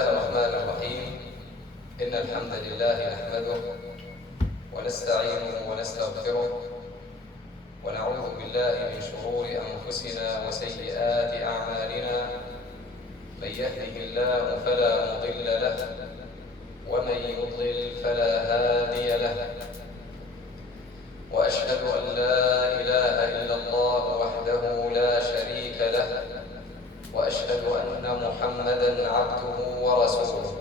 الله الرحمن الرحيم. إن الحمد لله نحمده ونستعينه ونستغفره ونعوذ بالله من شرور أنفسنا وسيئات أعمالنا. من يهده الله فلا مضل له ومن يضلل فلا هادي له. وأشهد أن لا إله إلا الله وحده لا شريك له، وأشهد أن محمدًا عبده ورسوله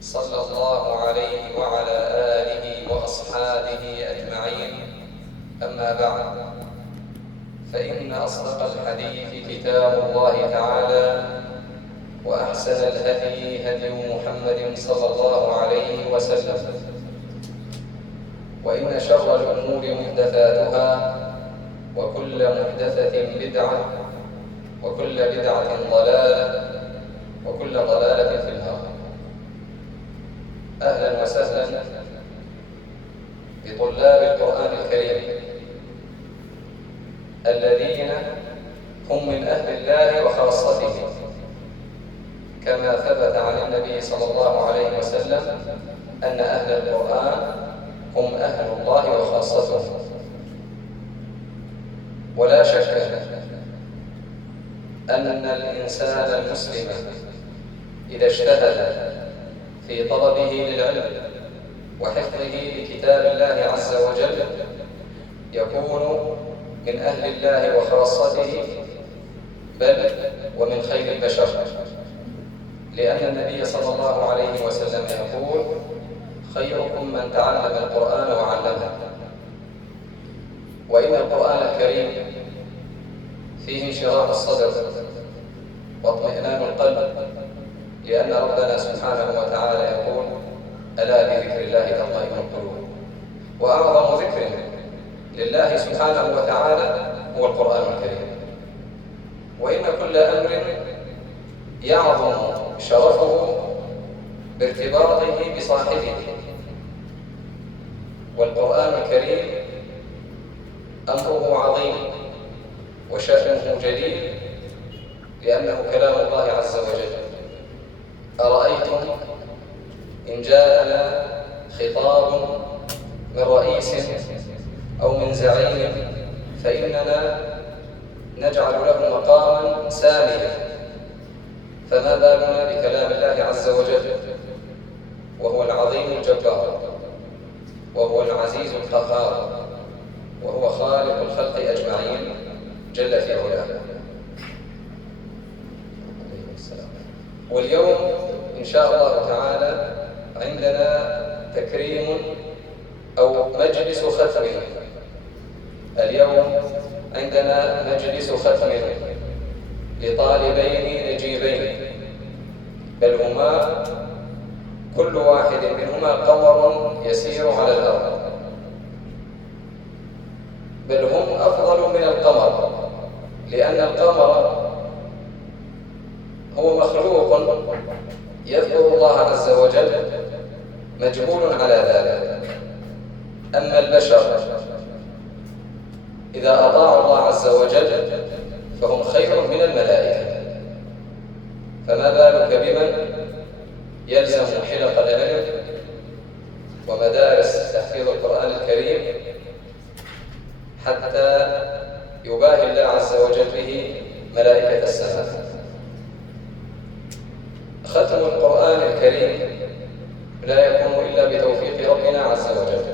صلى الله عليه وعلى آله وأصحابه أجمعين. أما بعد، فإن أصدق الحديث كتاب الله تعالى، وأحسن الهدي هدي محمد صلى الله عليه وسلم، وإن شر الأمور محدثاتها، وكل محدثة بدعة، وكل بدعة ضلالة، وكل ضلالة في النار. أهلا وسهلا بطلاب القرآن الكريم الذين هم من أهل الله وخاصته، كما ثبت عن النبي صلى الله عليه وسلم أن أهل القرآن هم أهل الله وخاصته. ولا شك أن الإنسان المسلم إذا اجتهد في طلبه للعلم وحفظه لكتاب الله عز وجل يكون من أهل الله وخاصته، بل ومن خير البشر، لأن النبي صلى الله عليه وسلم يقول: خيركم من تعلم القرآن وعلمه. وإن القرآن الكريم فيه انشراح الصدر واطمئنان القلب، لأن ربنا سبحانه وتعالى يقول: ألا بذكر الله تطمئن القلوب. وأعظم ذكر لله سبحانه وتعالى هو القرآن الكريم. وإن كل أمر يعظم شرفه بارتباطه بصاحبه، والقرآن الكريم أمره عظيم وشأنه جليل، لأنه كلام الله عز وجل. أرأيتم إن جاءنا خطاب من رئيس أو من زعيم فإننا نجعل له مقاما ساميا، فما بالنا بكلام الله عز وجل، وهو العظيم الجبار، وهو العزيز القهار، وهو خالق الخلق أجمعين جل في علاه. واليوم إن شاء الله تعالى عندنا تكريم أو مجلس ختم. اليوم عندنا مجلس ختم لطالبين نجيبين، بل هما كل واحد منهما قمر يسير على الأرض، بل هم أفضل من القمر، لأن القمر هو مخلوق يذكر الله عز وجل مجبول على ذلك. أما البشر إذا أطاعوا الله عز وجل فهم خير من الملائكة، فما بالك بمن يلزم حلق العلم ومدارس تحفيظ القرآن الكريم حتى يباهي الله عز وجل به ملائكة السماء. ختم القرآن الكريم لا يكون إلا بتوفيق ربنا عز وجل،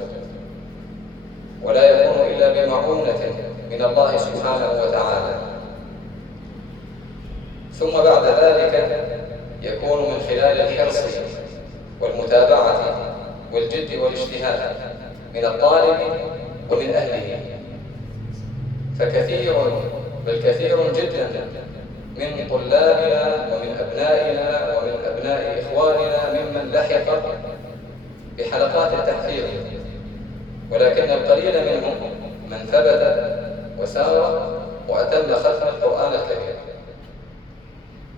ولا يكون إلا بمعونة من الله سبحانه وتعالى، ثم بعد ذلك يكون من خلال الحرص والمتابعة والجد والاجتهاد من الطالب ومن أهله. فكثير بل كثير جدا من طلابنا ومن أبنائنا ومن أبناء إخواننا ممن لحق بحلقات التحفيظ، ولكن القليل منهم من ثبت وسار وأتم ختم القرآن الكريم.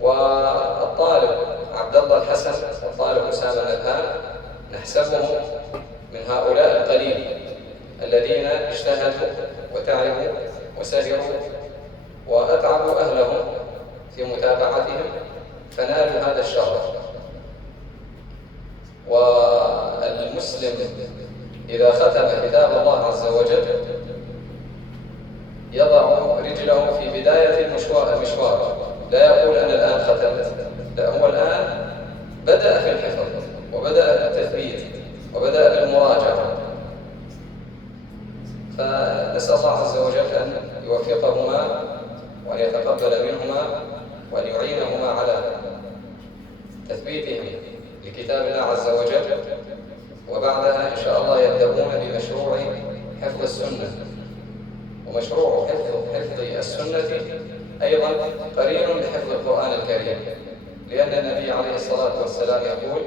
والطالب عبد الله الحسن والطالب أسامة الهان نحسبهم من هؤلاء القليل الذين اجتهدوا وتعبوا وسهروا وأتعبوا أهلهم في متابعتهم، فنالوا هذا الشرف. المسلم إذا ختم كتاب الله عز وجل يضع رجله في بداية المشوار، لا يقول أنا الآن ختمت، لا، هو الآن بدأ في الحفظ وبدأ بالتثبيت وبدأ بالمراجعة. فنسأل الله عز وجل أن يوفقهما وأن يتقبل منهما وأن يعينهما على تثبيتهم لكتاب الله عز وجل، وبعدها إن شاء الله يبدأون بمشروع حفظ السنة. ومشروع حفظ السنة أيضا قرين بحفظ القرآن الكريم، لأن النبي عليه الصلاة والسلام يقول: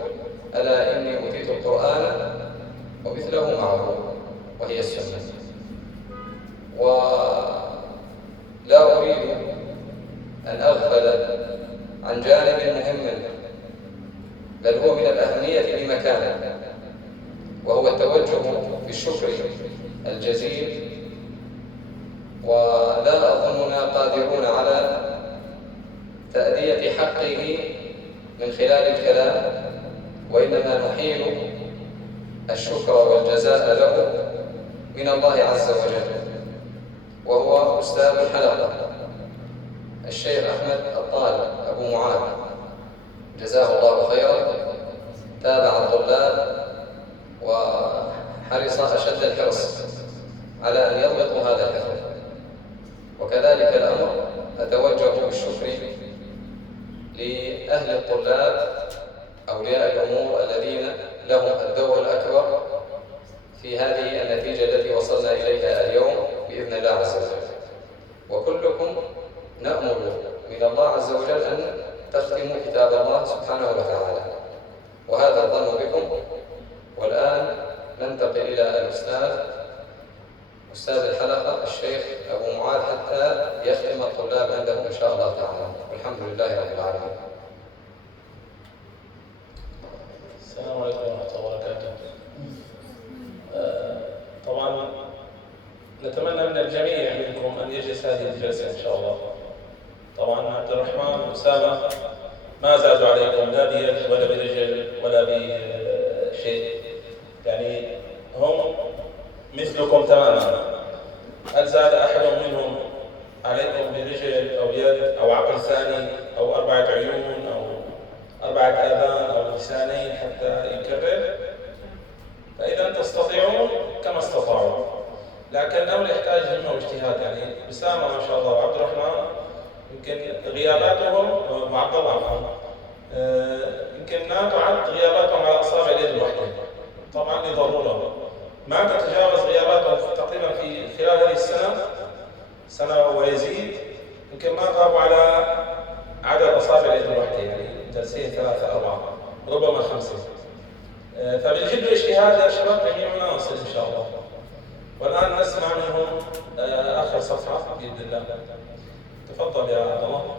ألا إني أوتيت القرآن ومثله معه، وهي السنة. ولا أريد أن أغفل عن جانب مهم بل هو من الأهمية بمكانه، وهو التوجه بالشكر الجزيل. ولا أظننا قادرون على تأدية حقه من خلال الكلام، وإنما نحيل الشكر والجزاء له من الله عز وجل، وهو أستاذ الحلقة الشيخ أحمد الطالب أبو معاذ، جزاه الله خيرا. تابع الطلاب وحرص أشد الحرص على أن يضبطوا هذا الحفظ. وكذلك الأمر أتوجه بالشكر لأهل الطلاب أولياء الأمور الذين لهم الدور الأكبر في هذه النتيجة التي وصلنا إليها اليوم بإذن الله عز وجل. وكلكم نأمل من الله عز وجل أن تختموا كتاب الله سبحانه وتعالى، وهذا الظن بكم. والآن ننتقل إلى أستاذ الحلقة الشيخ أبو معاذ حتى يختم الطلاب عنده إن شاء الله تعالى، والحمد لله رب العالمين. السلام عليكم ورحمة الله وبركاته. طبعا نتمنى من الجميع منكم أن يجلس هذه الجلسة إن شاء الله. طبعا عبد الرحمن وأسامة ما زادوا عليكم لا بيد ولا برجل ولا بشيء، يعني هم مثلكم تماما. هل زاد أحد منهم عليكم برجل أو يد أو عقل ثاني أو 4 عيون أو 4 آذان أو لسانين حتى يكرر؟ فإذا تستطيعون كما استطاعوا، لكن الأمر يحتاج همة واجتهاد. يعني أسامة ما شاء الله وعبد الرحمن يمكن غياباتهم وعبد الله عفوا يمكن ما تعد غياباتهم على أصابع اليد الواحدة، طبعا لضرورة ما تتجاوز غياباتهم تقريبا في خلال هذه سنة ويزيد، يمكن ما غابوا على عدد أصابع اليد الواحدة، يعني جلسين 3 4 ربما 5. فبالجد والاجتهاد يا شباب جميعنا نصل إن شاء الله. والآن نسمع منهم آخر صفحة بإذن الله. تفضل يا عبد الله.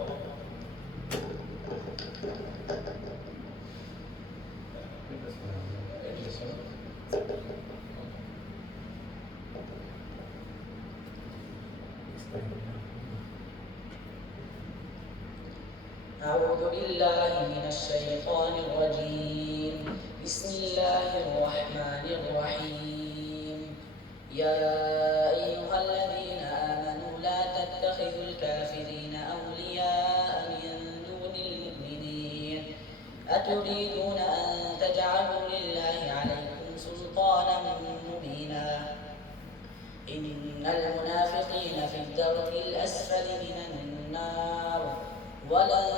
أعوذ بالله من الشيطان الرجيم. بسم الله الرحمن الرحيم. يا أيها الذين آمنوا لا تتخذوا الكافرين أولياء من دون المؤمنين. أتريدون أن تجعلوا لله عليكم سلطانا مبينا. إن المنافقين في الدرك الأسفل من النار ولن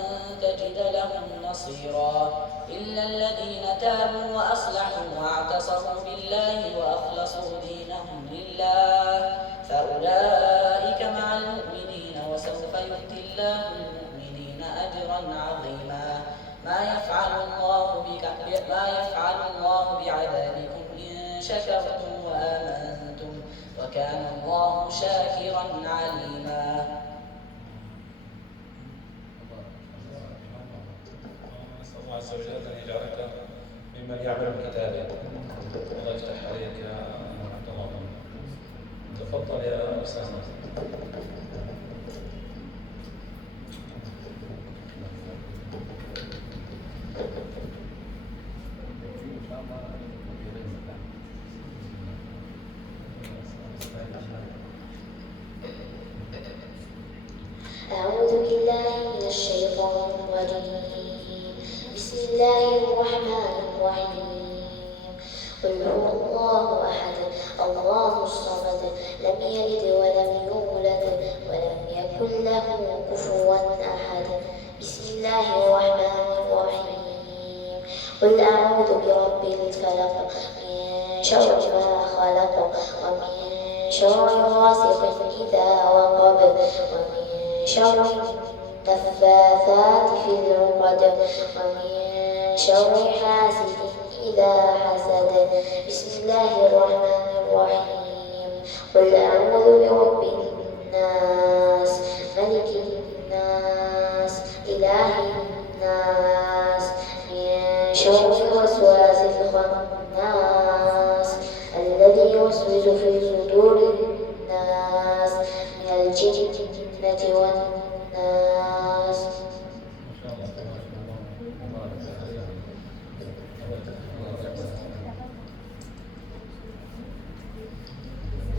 تجد لهم نصيرا إلا الذين تابوا وأصلحوا واعتصموا بالله وأخلصوا دينهم لله فأولئك مع المؤمنين وسوف يؤتي الله المؤمنين أجرا عظيما. ما يفعل الله بعذابكم إن شكرتم وآمنتم وكان الله شاكرا عليما. الله عز وجل أن يجعلك ممن يعمل بكتابه. الله يفتح عليك يا عبد الله. تفضل يا أسامة. الله الرحمن الرحيم قل هو الله أحد الله الصمد لم يلد ولم يولد ولم يكن له كفوا أحد بسم الله الرحمن الرحيم قل أعوذ برب الفلق من شر ما خلق ومن شر غاسق إذا وقب ومن شر النفاثات في العقد ومن شر حاسد إذا حسد بسم الله الرحمن الرحيم قل أعوذ برب الناس ملك الناس إله الناس من شر الوسواس الخناس الذي يوسوس في صدور الناس من الجنة والناس.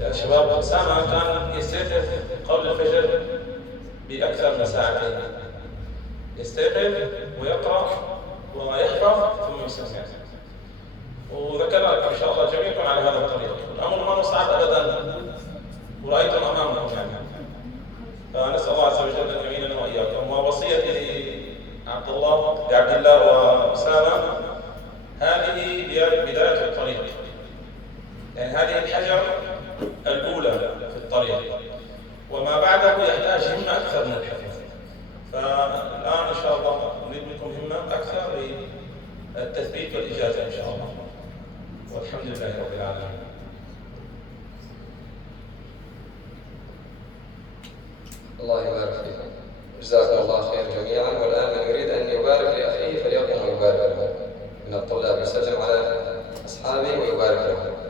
يا شباب، أسامة كان يستيقظ قبل الفجر بأكثر من ساعتين، يستيقظ ويقرأ ويحفظ ثم يسمع، وذكر لكم إن شاء الله جميعكم على هذا الطريق. الأمر ما هو صعب أبدا، ورأيتم أمامكم يعني. فنسأل الله عز وجل أن يعيننا وإياكم. ووصيتي لعبد الله وأسامة، هذه بداية الطريق، يعني هذه الحجر الأولى في الطريق، وما بعده يحتاج همة أكثر من الحفظ. فالآن إن شاء الله نريد منكم همة أكثر للتثبيت والإجازة إن شاء الله، والحمد لله رب العالمين. الله يبارك فيكم، جزاكم الله خير جميعا. والآن من يريد أن يبارك لأخيه فليقم ويبارك له من الطلاب، يسلم على أصحابه ويبارك لهم.